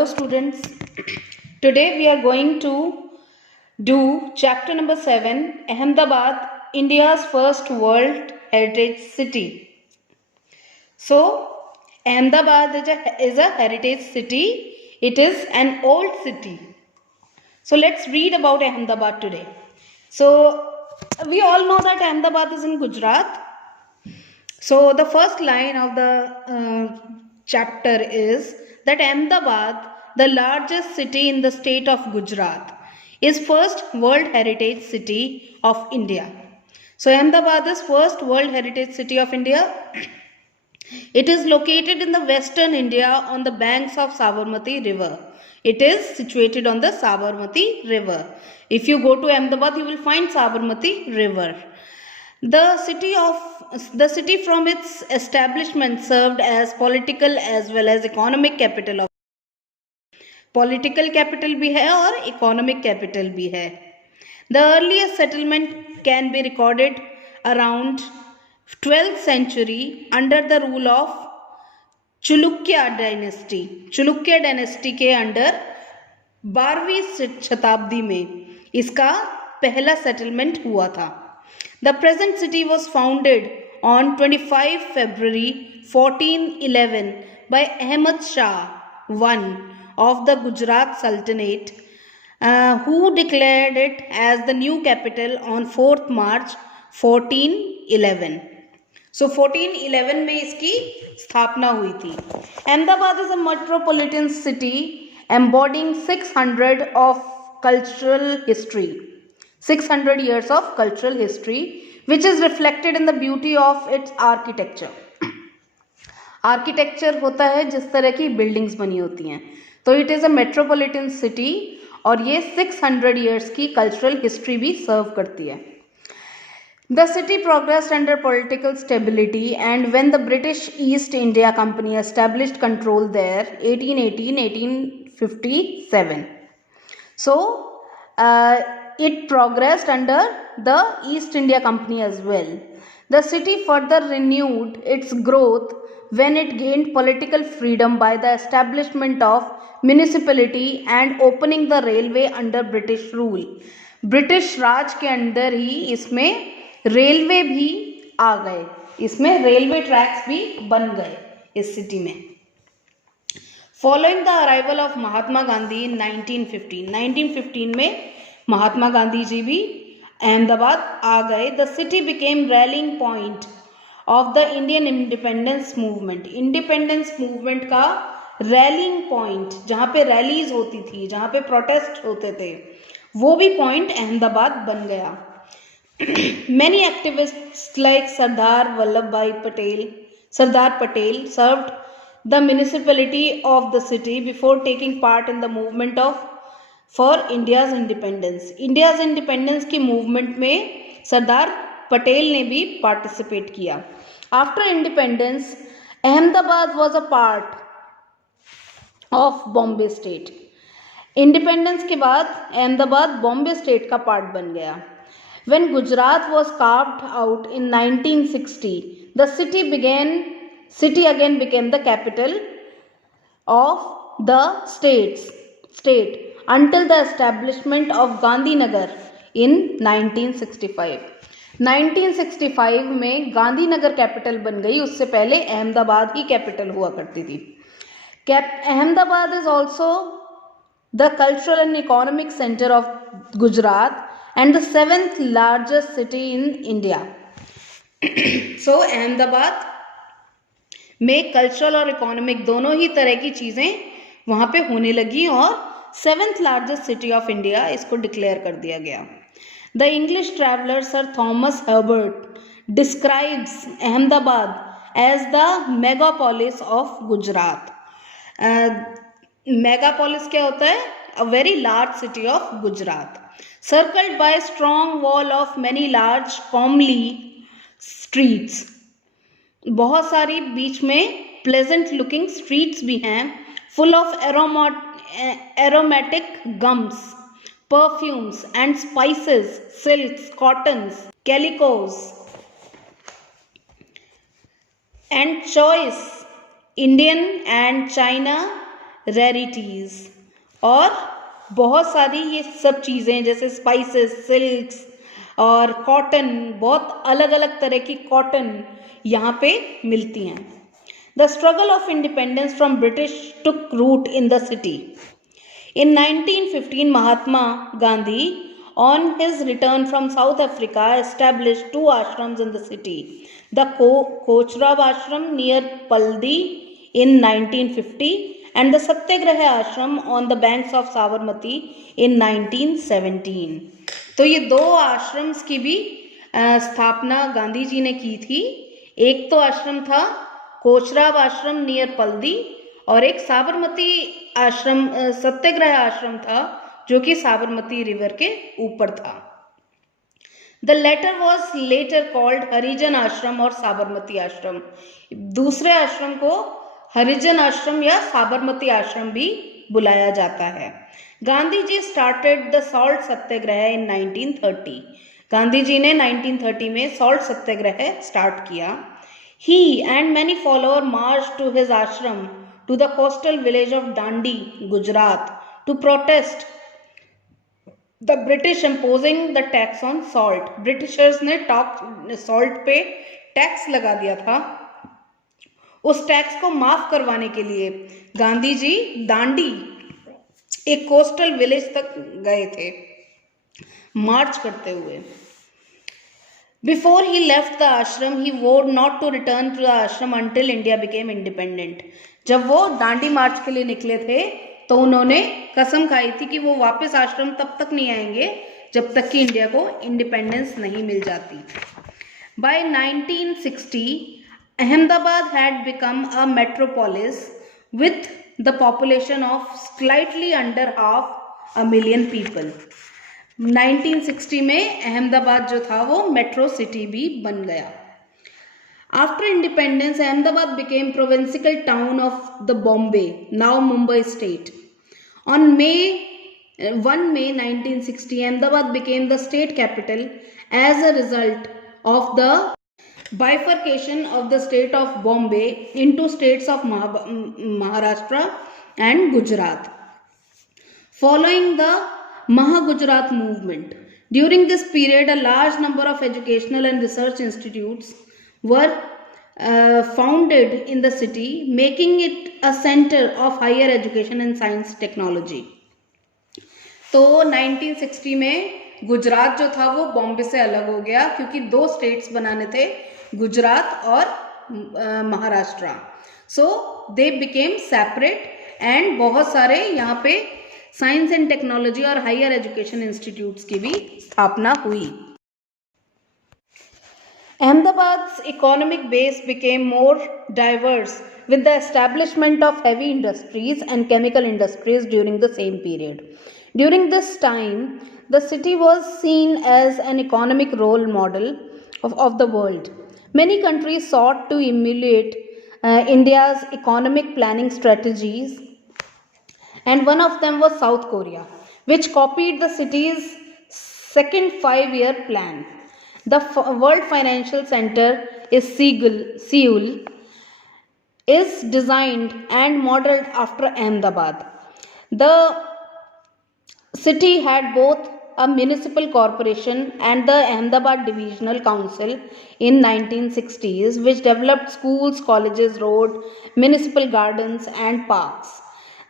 Hello students, today we are going to do chapter number 7, Ahmedabad, India's first World Heritage City. So, Ahmedabad is a heritage city. It is an old city. So, let's read about Ahmedabad today. So, we all know that Ahmedabad is in Gujarat. So, the first line of the chapter is that Ahmedabad, the largest city in the state of Gujarat, is first World Heritage City of India. So, Ahmedabad is first World Heritage City of India. It is located in the western India on the banks of Sabarmati River. It is situated on the Sabarmati River. If you go to Ahmedabad, you will find Sabarmati River. The city from its establishment served as political as well as economic capital of political capital भी है और economic capital भी है. The earliest settlement can be recorded around 12th century under the rule of Chalukya dynasty. Chalukya dynasty के under 12वीं शताब्दी में इसका पहला सेटलमेंट हुआ था. The present city was founded on 25 February 1411 by Ahmad Shah I of the Gujarat Sultanate, who declared it as the new capital on 4th March 1411. So 1411 में इसकी स्थापना हुई थी. Ahmedabad is a metropolitan city embodying 600 of cultural history. 600 years of cultural history, which is reflected in the beauty of its architecture. Architecture होता है जिस तरह की बिल्डिंग्स बनी होती हैं. तो it is a metropolitan city और ये 600 ईयर्स की कल्चरल हिस्ट्री भी सर्व करती है. The city progressed under political stability, and when the British East India Company established control there 1818-1857. So it progressed under the East India Company as well. The city further renewed its growth when it gained political freedom by the establishment of municipality and opening the railway under British rule. British Raj के अंदर ही इसमें railway भी आ गए, इसमें railway tracks भी बन गए इस सिटी में. Following the arrival of Mahatma Gandhi इन 1915 में महात्मा गांधी जी भी अहमदाबाद आ गए. The city became railing point of the Indian independence movement. Independence movement का रैलिंग पॉइंट, जहाँ पे रैलीज होती थी, जहाँ पे प्रोटेस्ट होते थे, वो भी पॉइंट अहमदाबाद बन गया. Many activists like Sardar Patel served the municipality of the city before taking part in the movement for India's independence. India's independence की movement में सरदार पटेल ने भी participate किया. After independence, Ahmedabad was a part of Bombay state. Independence के बाद Ahmedabad Bombay state का part बन गया. When Gujarat was carved out in 1960, the city again became the capital of the state until the establishment of Gandhinagar in 1965. 1965 में Gandhinagar capital बन गई. उससे पहले अहमदाबाद की कैपिटल हुआ करती थी. Ahmedabad is also the cultural and economic center of Gujarat and the 7th largest city in India. So Ahmedabad में कल्चरल और इकोनॉमिक दोनों ही तरह की चीज़ें वहाँ पे होने लगी और 7th largest city of India इसको डिक्लेयर कर दिया गया. The English traveler Sir Thomas Herbert describes Ahmedabad as the megapolis of Gujarat. Megapolis क्या होता है? A very large city of Gujarat, circled by strong wall of many large comely streets. बहुत सारी बीच में प्लेजेंट लुकिंग स्ट्रीट्स भी हैं, full of aromatic gums, perfumes and spices, silks, cottons, calicoes and choice Indian and China rarities और बहुत सारी ये सब चीज़ें जैसे स्पाइसेस, सिल्क्स और कॉटन, बहुत अलग अलग तरह की कॉटन यहाँ पे मिलती हैं. The struggle of independence from British took root in the city. In 1915, Mahatma Gandhi, on his return from South Africa, established two ashrams in the city. The Kochrab ashram near Paldi in 1950 and the Satyagraha ashram on the banks of Sabarmati in 1917. तो ये दो आश्रम्स की भी स्थापना गांधी जी ने की थी. एक तो आश्रम था कोचराब आश्रम नियर पल्दी और एक साबरमती आश्रम, सत्याग्रह आश्रम था जो कि साबरमती रिवर के ऊपर था. The latter was later called Harijan Ashram और साबरमती आश्रम. दूसरे आश्रम को हरिजन आश्रम या साबरमती आश्रम भी बुलाया जाता है. Gandhi ji started the salt सत्याग्रह इन 1930. गांधी जी ने 1930 में सॉल्ट सत्याग्रह स्टार्ट किया. He and many followers marched to his ashram to the coastal village of Dandi, Gujarat, to protest the British imposing the tax on salt. Britishers ने salt पे tax लगा दिया था. उस tax को माफ करवाने के लिए गांधी जी दांडी, एक कोस्टल विलेज तक गए थे मार्च करते हुए. Before he left the ashram, he vowed not to return to the ashram until India became independent. जब वो दांडी मार्च के लिए निकले थे तो उन्होंने कसम खाई थी कि वो वापस आश्रम तब तक नहीं आएंगे जब तक कि इंडिया को इंडिपेंडेंस नहीं मिल जाती. By 1960, Ahmedabad had become a metropolis with the population of slightly under half a million people. 1960 में अहमदाबाद जो था वो मेट्रो सिटी भी बन गया. After independence, Ahmedabad became provincial town of the Bombay, now Mumbai state. On 1 May 1960, Ahmedabad became the state capital as a result of the bifurcation of the state of Bombay into states of Maharashtra and Gujarat. Following the Maha-Gujarat movement. During this period, a large number of educational and research institutes were founded in the city, making it a center of higher education and science technology. तो 1960 में गुजरात जो था वो बॉम्बे से अलग हो गया क्योंकि दो स्टेट्स बनाने थे, गुजरात और महाराष्ट्र. सो दे बिकेम सेपरेट एंड बहुत सारे यहाँ पे साइंस एंड टेक्नोलॉजी और हायर एजुकेशन इंस्टीट्यूट्स की भी स्थापना हुई. Ahmedabad's economic base became more diverse with the establishment of heavy industries and chemical industries during the same period. During this time, the city was seen as an economic role model of the world. Many countries sought to emulate India's economic planning strategies, and one of them was South Korea, which copied the city's second 5-year plan. The World Financial Center is Seoul is designed and modeled after Ahmedabad. The city had both a municipal corporation and the Ahmedabad Divisional Council in 1960s, which developed schools, colleges, roads, municipal gardens and parks.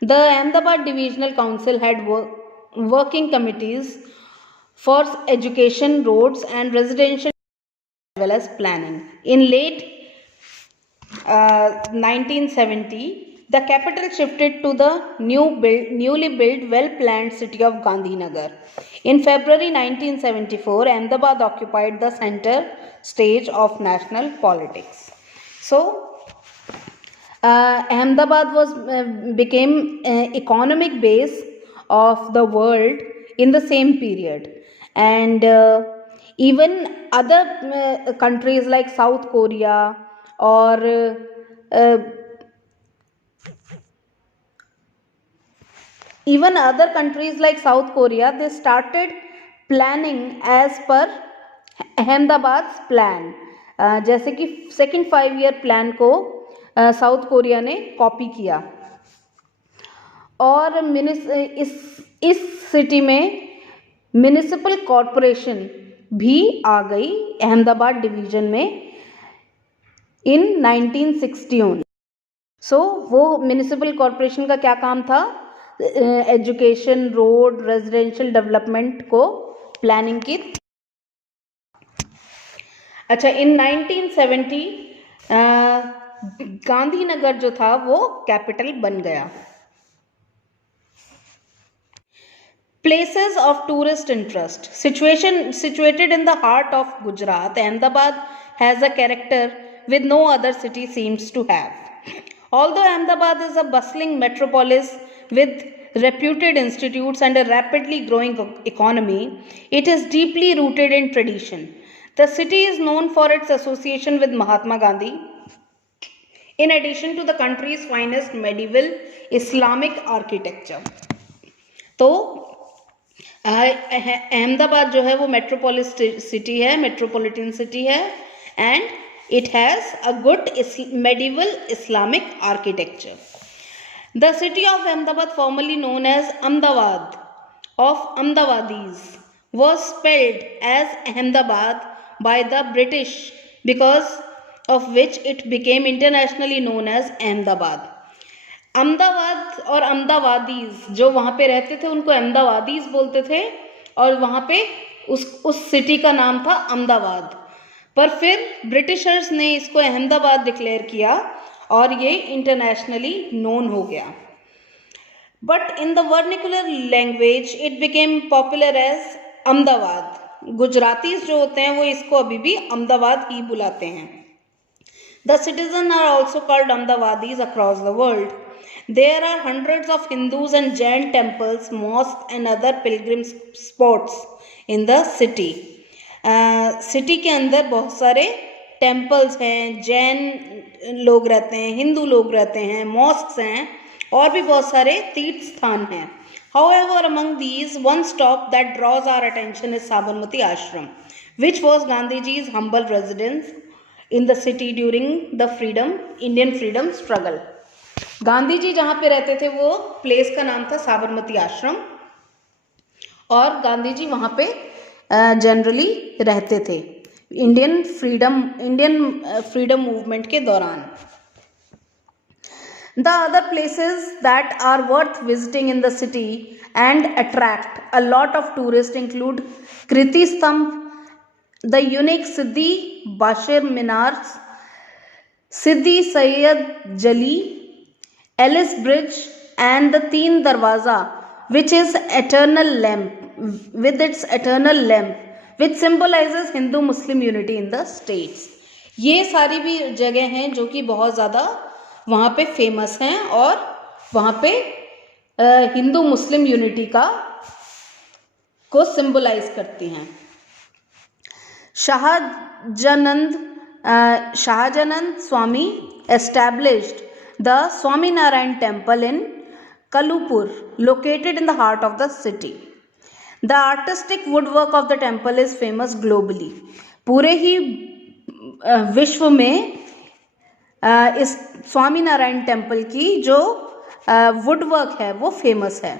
The Ahmedabad Divisional Council had working committees for education, roads and residential as well as planning. In late 1970, the capital shifted to the newly built, well-planned city of Gandhinagar. In February 1974, Ahmedabad occupied the center stage of national politics. So, Ahmedabad became economic base of the world in the same period, and even other countries like South Korea or they started planning as per Ahmedabad's plan. जैसे कि second 5-year plan को south Korea ने copy किया. और इस city में municipal corporation भी आ गई अहमदाबाद डिवीजन में इन 1961। वो म्युनिसिपल कॉरपोरेशन का क्या काम था? एजुकेशन, रोड, रेजिडेंशियल डेवलपमेंट को प्लानिंग की। अच्छा, इन 1970 गांधीनगर जो था वो कैपिटल बन गया। Places of tourist interest. Situated in the heart of Gujarat, Ahmedabad has a character with no other city seems to have. Although Ahmedabad is a bustling metropolis with reputed institutes and a rapidly growing economy, it is deeply rooted in tradition. The city is known for its association with Mahatma Gandhi, in addition to the country's finest medieval Islamic architecture. तो अहमदाबाद जो है वो metropolis city है, metropolitan city है, and it has a good medieval Islamic architecture. The city of Ahmedabad, formerly known as Ahmedabad of Ahmedabadis, was spelled as Ahmedabad by the British, because of which it became internationally known as Ahmedabad. Ahmedabad और अहमदाबादीज जो वहाँ पे रहते थे उनको अहमदाबादीज बोलते थे, और वहाँ पे उस सिटी का नाम था अहमदाबाद। पर फिर ब्रिटिशर्स ने इसको अहमदाबाद डिक्लेयर किया और ये इंटरनेशनली नोन हो गया। But in the vernacular language it became popular as Ahmedabad. Gujaratis जो होते हैं वो इसको अभी भी अहमदाबाद ही बुलाते हैं। The citizens are also called Ahmedabadis across the world. There are hundreds of Hindus and Jain temples, mosques and other pilgrim spots in the city. City के अंदर बहुत सारे टेम्पल्स हैं, जैन लोग रहते हैं, हिंदू लोग रहते हैं, मॉस्क्स हैं और भी बहुत सारे तीर्थ स्थान हैं। However, among these, one stop that draws our attention is Sabarmati Ashram, which was Gandhiji's humble residence in the city during the Indian freedom struggle. Gandhi ji जहाँ पे रहते थे वो प्लेस का नाम था साबरमती आश्रम, और गांधी जी वहाँ पे जनरली रहते थे इंडियन फ्रीडम मूवमेंट के दौरान। The other places that are worth visiting in the city and attract a lot of tourists include Kriti Stambh, the unique Siddhi Bashir Minars, Siddhi Sayyid Jali, Ellis Bridge, and the Teen Darwaza, which is eternal lamp, with its eternal lamp, which symbolizes Hindu-Muslim unity in the states. ये सारी भी जगह हैं जो कि बहुत ज़्यादा वहाँ पे फेमस हैं और वहाँ पे हिंदू मुस्लिम यूनिटी को सिंबलाइज करती हैं। शाहजानंद स्वामी established the Swaminarayan temple in Kalupur, located in the heart of the city. The artistic woodwork of the temple is famous globally. पूरे ही विश्व में इस स्वामीनारायण टेम्पल की जो वुडवर्क है वो फेमस है।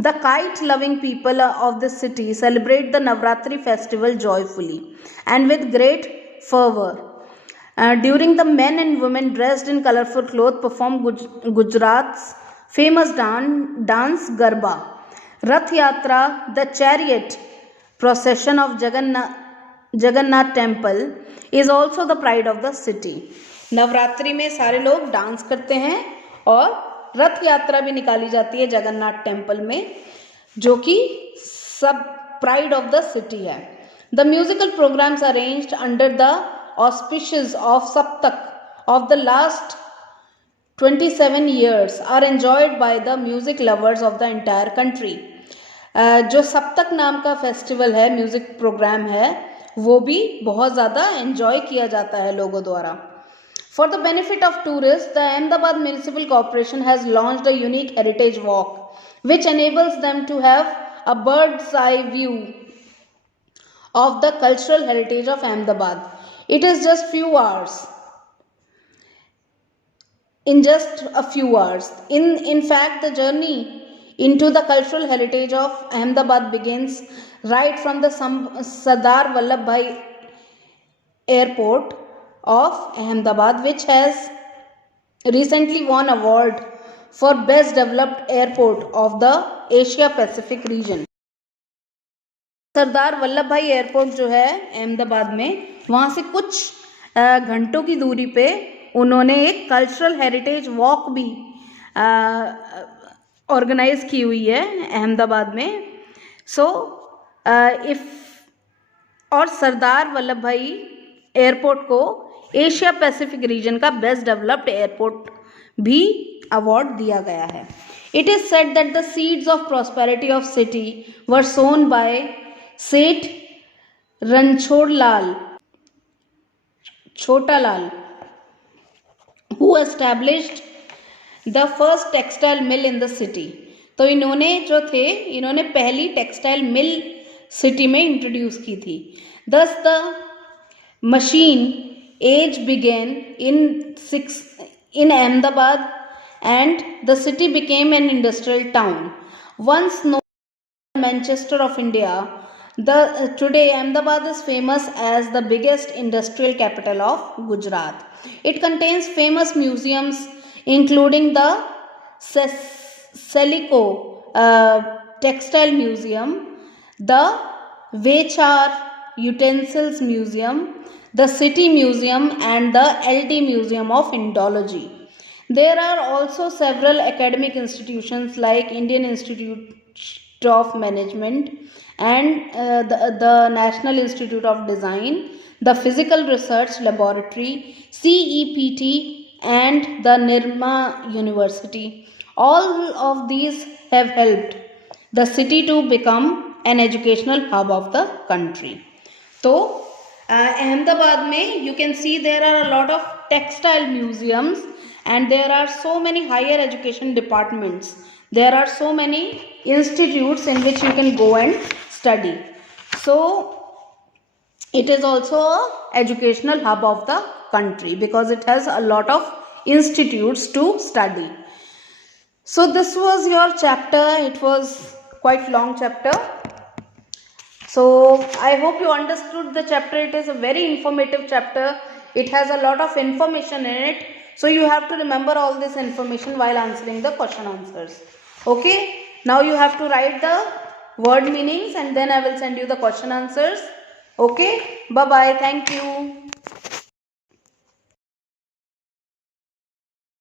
The kite loving people of the city celebrate the Navratri festival joyfully and with great fervor. During the men and women dressed in colorful clothes perform Gujarat's famous dance Garba. Rath Yatra, the chariot procession of Jagannath temple, is also the pride of the city. Navratri में सारे लोग dance करते हैं और रथ यात्रा भी निकाली जाती है जगन्नाथ टेम्पल में, जो कि सब प्राइड ऑफ द सिटी है। The musical programmes arranged under the auspicious of Saptak of the last 27 years are enjoyed by the music lovers of the entire country. जो सप्तक नाम का फेस्टिवल है, म्यूजिक प्रोग्राम है, वो भी बहुत ज़्यादा एंजॉय किया जाता है लोगों द्वारा। For the benefit of tourists, the Ahmedabad Municipal Corporation has launched a unique heritage walk, which enables them to have a bird's eye view of the cultural heritage of Ahmedabad. It is just few hours. In just a few hours. In fact, the journey into the cultural heritage of Ahmedabad begins right from the Sardar Vallabhbhai Airport of Ahmedabad, which has recently won award for best developed airport of the Asia Pacific region. Sardar Vallabh भाई airport जो है अहमदाबाद में, वहाँ से कुछ घंटों की दूरी पे उन्होंने एक कल्चरल हेरिटेज वॉक भी ऑर्गेनाइज की हुई है अहमदाबाद में. सो और सरदार वल्लभ भाई एयरपोर्ट को एशिया पैसिफिक रीजन का बेस्ट डेवलप्ड एयरपोर्ट भी अवार्ड दिया गया है. It is said that the seeds of prosperity of city were sown by Seth Ranchhodlal Chhotelal, who established the first textile mill in the city. तो इन्होंने पहली टेक्सटाइल मिल सिटी में introduce की थी. Thus the machine age began in Ahmedabad and the city became an industrial town. Once known as Manchester of India, today Ahmedabad is famous as the biggest industrial capital of Gr8. It contains famous museums including the Selico Textile Museum, the Vechar Utensils Museum, the City Museum and the LD Museum of Indology. There are also several academic institutions like Indian Institute of Management and the National Institute of Design, the Physical Research Laboratory, CEPT and the Nirma University. All of these have helped the city to become an educational hub of the country. So Ahmedabad mein you can see there are a lot of textile museums and there are so many higher education departments. There are so many institutes in which you can go and study. So it is also an educational hub of the country because it has a lot of institutes to study. So this was your chapter. It was quite long chapter. So I hope you understood the chapter. It is a very informative chapter. It has a lot of information in it. So you have to remember all this information while answering the question answers. Okay. Now you have to write the word meanings and then I will send you the question answers. Okay. Bye bye. Thank you.